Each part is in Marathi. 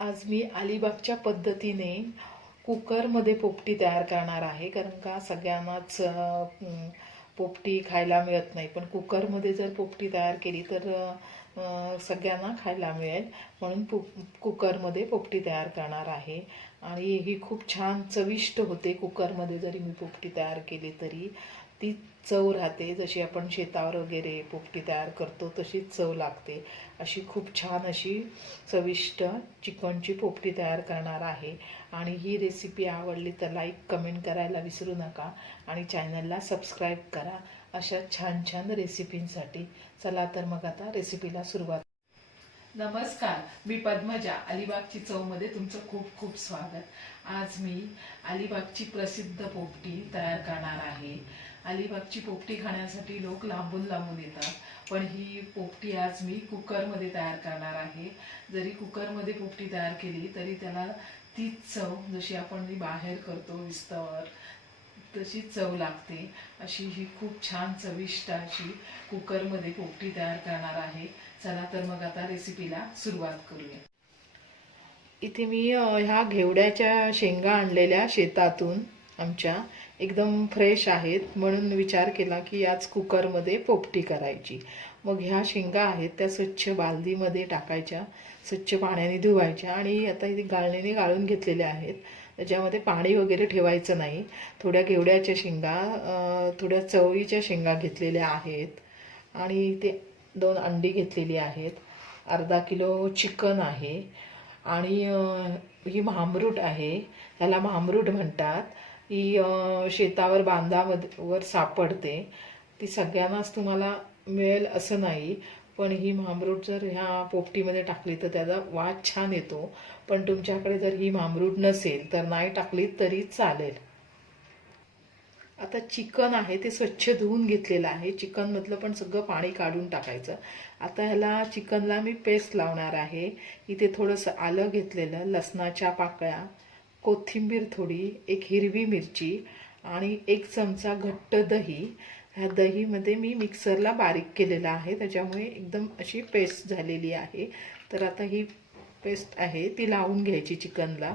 आज मी अलिबागच्या पद्धतीने कुकरमध्ये पोपटी तयार करणार आहे. कारण का सगळ्यांनाच पोपटी खायला मिळत नाही. पण कुकरमध्ये जर पोपटी तयार केली तर सगळ्यांना खायला मिळेल. म्हणून पु कुकरमध्ये पोपटी तयार करणार आहे. आणि ही खूप छान चविष्ट होते कुकरमध्ये जरी मी पोपटी तयार केली तरी. ती चव राहते जशी आपण शेतावर वगैरे पोपटी तयार करतो तशी चव लागते. अशी खूप छान अशी चविष्ट चिकनची पोपटी तयार करणार आहे. आणि ही रेसिपी आवडली तर लाईक कमेंट करायला विसरू नका. आणि चॅनलला सबस्क्राईब करा. अशा छान छान रेसिपींसाठी चला तर मग आता रेसिपीला सुरुवात नमस्कार मी पद्मजा अलिबागची चवमध्ये तुमचं खूप खूप स्वागत. आज मी अलिबागची प्रसिद्ध पोपटी तयार करणार आहे. अलिबागची पोपटी खाण्यासाठी लोक लांबून लांबून येतात पण ही पोपटी आज मी कुकरमध्ये तयार करणार आहे. जरी कुकरमध्ये पोपटी तयार केली तरी त्याला तीच चव जशी आपण बाहेर करतो विस्तवर तशी चव लागते. अशी ही खूप छान चविष्ट अशी कुकरमध्ये पोपटी तयार करणार आहे. चला तर मग आता रेसिपीला सुरुवात करूया. इथे मी ह्या घेवड्याच्या शेंगा आणलेल्या शेतातून आमच्या एकदम फ्रेश आहेत. म्हणून विचार केला की आज कुकरमध्ये पोपटी करायची. मग ह्या शेंगा आहेत त्या स्वच्छ बालदीमध्ये टाकायच्या स्वच्छ पाण्याने धुवायच्या आणि आता इथे गाळणीने गाळून घेतलेल्या आहेत. त्याच्यामध्ये पाणी वगैरे ठेवायचं नाही. थोड्या घेवड्याच्या शेंगा थोड्या चवळीच्या शेंगा घेतलेल्या आहेत. आणि ते दोन अंडी घेतलेली आहेत. अर्धा किलो चिकन आहे. आणि ही म्हामरूट आहे. ह्याला म्हामरूट म्हणतात. ही शेतावर बांधामध्ये वर सापडते. ती सगळ्यांनाच तुम्हाला मिळेल असं नाही. पण ही म्हामरूट जर ह्या पोपटीमध्ये टाकली तर त्याचा वास छान येतो. पण तुमच्याकडे जर ही म्हामरूट नसेल तर नाही टाकली तरी चालेल. आता चिकन आहे ते स्वच्छ धुवून घेतलेलं आहे. चिकनमधलं पण सगळं पाणी काढून टाकायचं. आता ह्याला चिकनला मी पेस्ट लावणार आहे. इथे थोडंसं आलं घेतलेलं लसणाच्या पाकळ्या कोथिंबीर थोडी एक हिरवी मिरची आणि एक चमचा घट्ट दही. ह्या दहीमध्ये मी मिक्सरला बारीक केलेलं आहे. त्याच्यामुळे एकदम अशी पेस्ट झालेली आहे. तर आता ही पेस्ट आहे ती लावून घ्यायची चिकनला.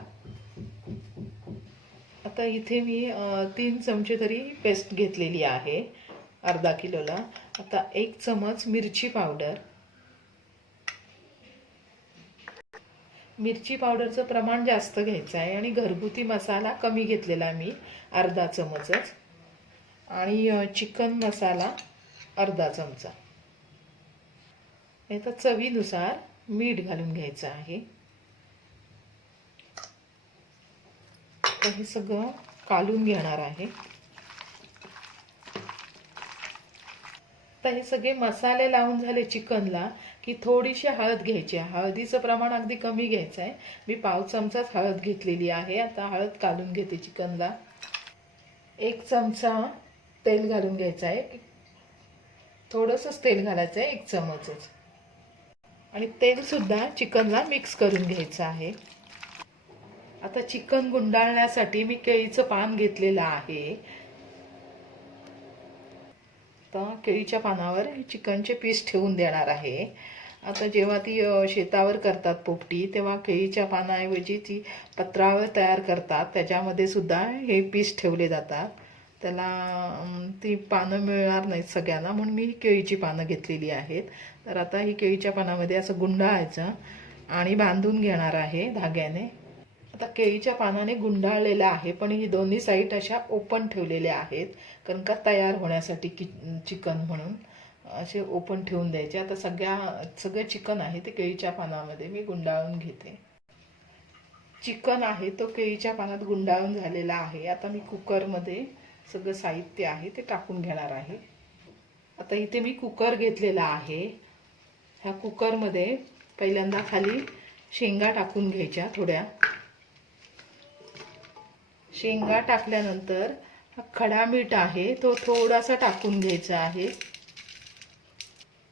आता इथे मी तीन चमचे तरी पेस्ट घेतलेली आहे अर्धा किलोला. आता एक चमच मिरची पावडर. मिरची पावडरचं प्रमाण जास्त घ्यायचं आहे आणि घरगुती मसाला कमी घेतलेला मी अर्धा चमचच. आणि चिकन मसाला अर्धा चमचा. आता चवीनुसार मीठ घालून घ्यायचं आहे. तर हे सगळं कालून घेणार आहे. आता हे सगळे मसाले लावून झाले चिकनला की थोडीशी हळद घ्यायची आहे. हळदीचं प्रमाण अगदी कमी घ्यायचं आहे. मी पाव चमचाच हळद घेतलेली आहे. आता हळद कालून घेते चिकनला. एक चमचा तेल घालून घ्यायचं आहे. थोडंसंच तेल घालायचं आहे एक चमचच. आणि तेलसुद्धा चिकनला मिक्स करून घ्यायचं आहे. आता चिकन गुंडाळण्यासाठी मी केळीचं पान घेतलेलं आहे. आता केळीच्या पानावर चिकनचे पीस ठेवून देणार आहे. आता जेव्हा ती शेतावर करतात पोपटी तेव्हा केळीच्या पानाऐवजी ती पत्रावर तयार करतात. त्याच्यामध्ये सुद्धा हे पीस ठेवले जातात. त्याला ती पानं मिळणार नाहीत सगळ्यांना म्हणून मी ही केळीची पानं घेतलेली आहेत. तर आता ही केळीच्या पानामध्ये असं गुंडाळायचं आणि बांधून घेणार आहे धाग्याने. आता केळीच्या पानाने गुंडाळलेलं आहे पण ही दोन्ही साईड अशा ओपन ठेवलेल्या आहेत कारण का तयार होण्यासाठी कि चिकन म्हणून. असे ओपन ठेवून द्यायचे. आता सगळ्या सगळं चिकन आहे ते केळीच्या पानामध्ये मी गुंडाळून घेते. चिकन आहे तो केळीच्या पानात गुंडाळून झालेला आहे. आता मी कुकरमध्ये सगळं साहित्य आहे ते टाकून घेणार आहे. आता इथे मी कुकर घेतलेला आहे. ह्या कुकरमध्ये पहिल्यांदा खाली शेंगा टाकून घ्यायच्या थोड्या. शेंगा टाकल्यानंतर हा खडा मीठ आहे तो थोडासा टाकून घ्यायचा आहे.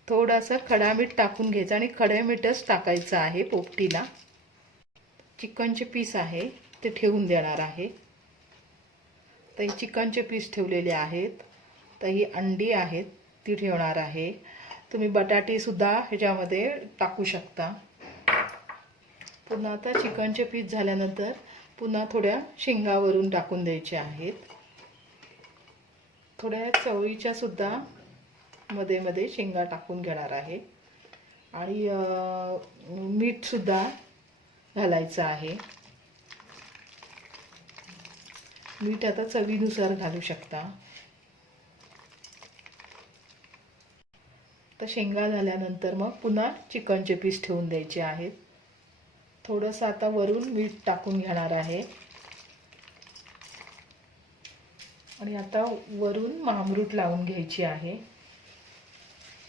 थोडासा खडा मीठ टाकून घ्यायचा आणि खडे मीठच टाकायचं आहे पोपटीला. चिकनचे पीस आहे ते ठेवून देणार आहे. तर चिकनचे पीस ठेवलेले आहेत. तर ही अंडी आहेत ती ठेवणार आहे. तुम्ही बटाटेसुद्धा ह्याच्यामध्ये टाकू शकता. पुन्हा आता चिकनचे पीस झाल्यानंतर पुन्हा थोड्या शेंगावरून टाकून द्यायच्या आहेत. थोड्या चवळीच्या सुद्धा मध्ये मध्ये शेंगा टाकून घेणार आहे. आणि मीठसुद्धा घालायचं आहे. मीठ आता चवीनुसार घालू शकता. तर शेंगा झाल्यानंतर मग पुन्हा चिकनचे पीस ठेवून द्यायचे आहेत. थोडंसं आता वरून मीठ टाकून घेणार आहे. आणि आता वरून मामरूट लावून घ्यायची आहे.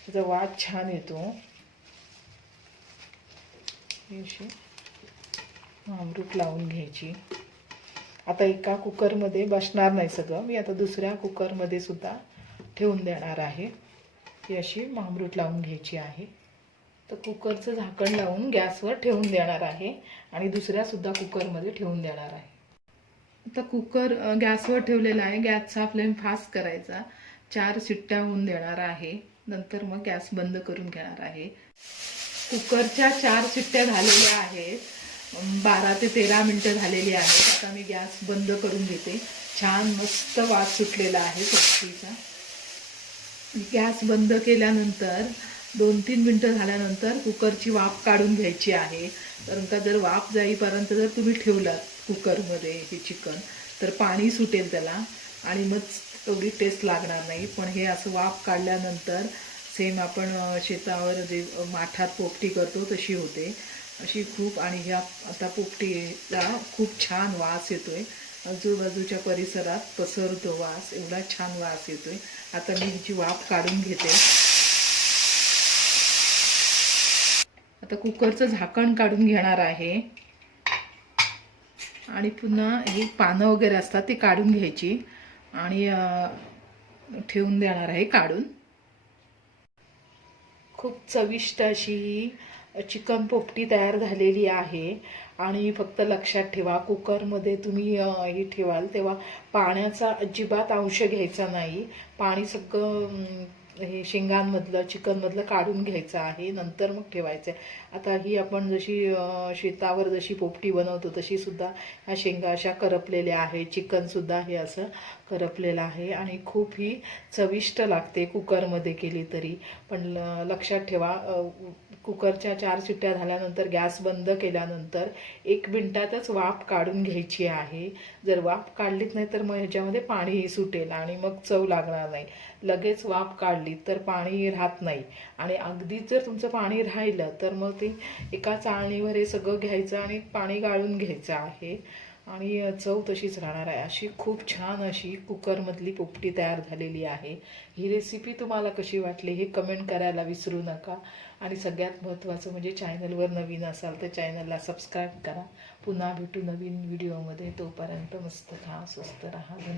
त्याचा वाद छान येतो. ही मामरूट लावून घ्यायची. आता एका कुकरमध्ये बसणार नाही सगळं. मी आता दुसऱ्या कुकरमध्ये सुद्धा ठेवून देणार आहे. ही अशी मामरूट लावून घ्यायची आहे. तर कुकरचं झाकण लावून गॅसवर ठेवून देणार आहे आणि दुसऱ्यासुद्धा कुकरमध्ये ठेवून देणार आहे. आता कुकर गॅसवर ठेवलेला आहे. गॅसचा फ्लेम फास्ट करायचा. चार शिट्ट्या होऊन देणार आहे. नंतर मग गॅस बंद करून घेणार आहे. कुकरच्या चार शिट्ट्या झालेल्या आहेत. बारा ते तेरा मिनटं झालेली आहेत. आता मी गॅस बंद करून घेते. छान मस्त वास सुटलेला आहे पक्षीचा गॅस बंद केल्यानंतर दोन तीन मिनटं झाल्यानंतर कुकरची वाफ काढून घ्यायची आहे. कारण का जर वाफ जाईपर्यंत जर तुम्ही ठेवलात कुकरमध्ये हे चिकन तर पाणी सुटेल त्याला आणि मग एवढी टेस्ट लागणार नाही. पण हे असं वाफ काढल्यानंतर सेम आपण शेतावर जे माठात पोपटी करतो तशी होते. अशी खूप आणि ह्या आता पोपटीला खूप छान वास येतोय. आजूबाजूच्या परिसरात पसरतो वास एवढा छान वास येतोय. आता मी हिची वाफ काढून घेते. आता कुकरचं झाकण काढून घेणार आहे. आणि पुन्हा ही पानं वगैरे असतात ती काढून घ्यायची. आणि ठेवून देणार आहे काढून. खूप चविष्ट अशी ही चिकन पोपटी तयार झालेली आहे. आणि फक्त लक्षात ठेवा कुकरमध्ये तुम्ही हे ठेवाल तेव्हा पाण्याचा अजिबात अंश घ्यायचा नाही. पाणी सगळं हे शेंगांमधलं चिकनमधलं काढून घ्यायचं आहे नंतर मग ठेवायचं आहे. आता ही आपण जशी शेतावर जशी पोपटी बनवतो तशी सुद्धा ह्या शेंगा अशा करपलेल्या आहे चिकनसुद्धा हे असं करपलेलं आहे. आणि खूप ही चविष्ट लागते कुकरमध्ये केली तरी. पण ल- लक्षात ठेवा कुकरच्या चार शिट्ट्या झाल्यानंतर गॅस बंद केल्यानंतर एक मिनटातच वाफ काढून घ्यायची आहे. जर वाफ काढलीच नाही तर मग ह्याच्यामध्ये पाणीही सुटेल आणि मग चव लागणार नाही. लगेच वाफ काढली तर पाणी राहत नाही. आणि अगदीच जर तुमचं पाणी राहिलं तर मग ते एका चाळणीवर हे सगळं घ्यायचं आणि पाणी गाळून घ्यायचं आहे. आणि चव तशीच राहणार आहे. अशी खूप छान अशी कुकरमधली पोपटी तयार झालेली आहे. ही रेसिपी तुम्हाला कशी वाटली हे कमेंट करायला विसरू नका. आणि सगळ्यात महत्त्वाचं म्हणजे चॅनलवर नवीन असाल तर चॅनलला सबस्क्राईब करा. पुन्हा भेटू नवीन व्हिडिओमध्ये तोपर्यंत मस्त राहा स्वस्त राहा.